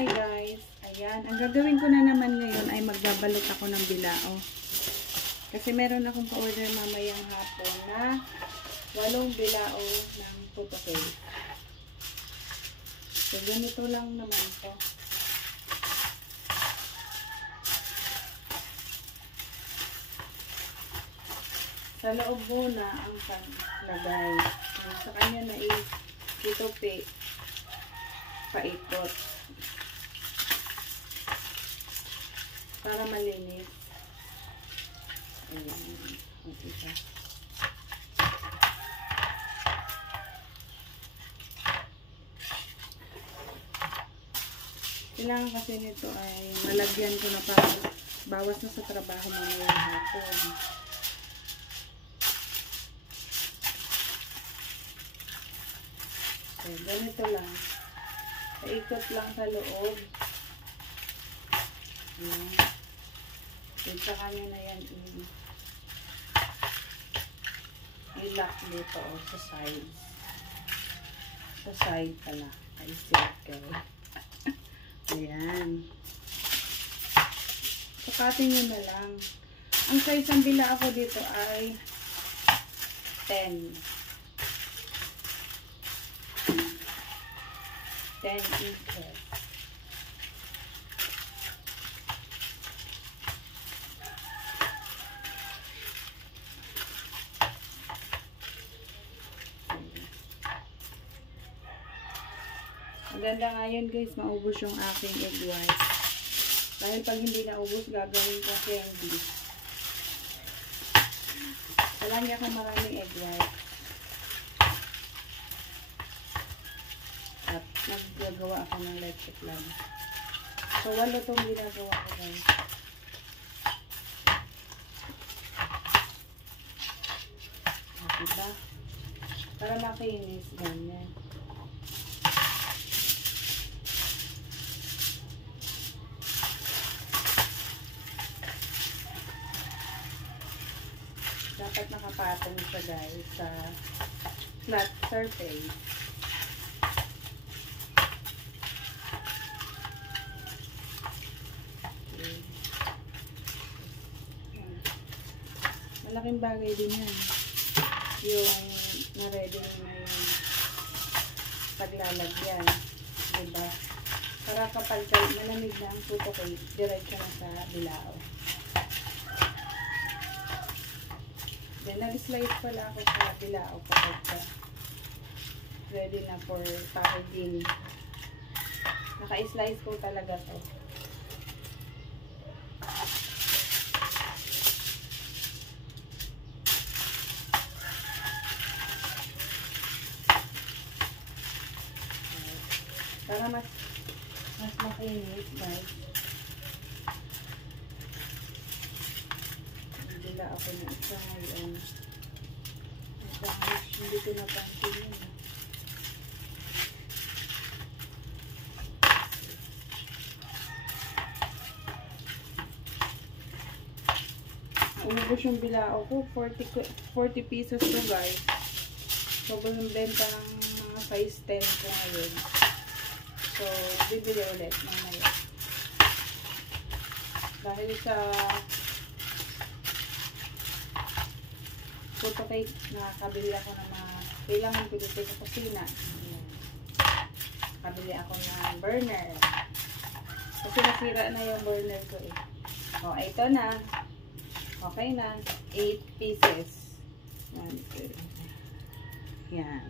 Hi guys, ayan, ang gagawin ko na naman ngayon ay magbabalot ako ng bilao. Kasi meron akong pa-order mamayang hapon na 8 bilao ng puto. So, ganito lang naman to. Sa loob muna ang panglagay. Sa kanya na ito paikot. Para malinis. Ayan. Okay. Kailangan kasi nito ay malagyan ko na para bawas na sa trabaho mamayang hapon. So, ganito lang. Paikot lang sa loob. Ayan. Sa kanya na yan i-lock dito sa sides. Sa side pala. Ay, circle. Ayan. Sukatin nyo na lang. Ang size ng bila ako dito ay 10 inches. Maganda nga yun guys, maubos yung aking egg white. Dahil pag hindi naubos, gagawin ko candy. Kailangan akong maraming egg white. At naggagawa ako ng leche plan. So, 8 itong ginagawa ko guys. Diba? Para makinis, ganyan. Dapat nakapatong siya guys sa flat surface. Okay. Malaking bagay din yan. Yung na-ready na yung paglalagyan. Diba? Para kapag malamig na ang puto ko, diretso na sa bilao. Then, nag-slice pala ako sa bilao kapag ready na for packaging. Naka-slice ko talaga to. Para mas makinis guys. Bila ako na isa ngayon. Hindi ko napansin yun. Umubos yung bilao ko. 40 pesos to guys. So, benta ng mga size 10 ko ngayon. So, bibili ulit mamaya. Dahil sa puto cake, nakakabili ako ng mga kailangan ko dito sa kusina. Nakabili ako ng burner. Kasi nasira na yung burner ko eh. O, ito na. Okay na. 8 pieces. 1, 2. Yan.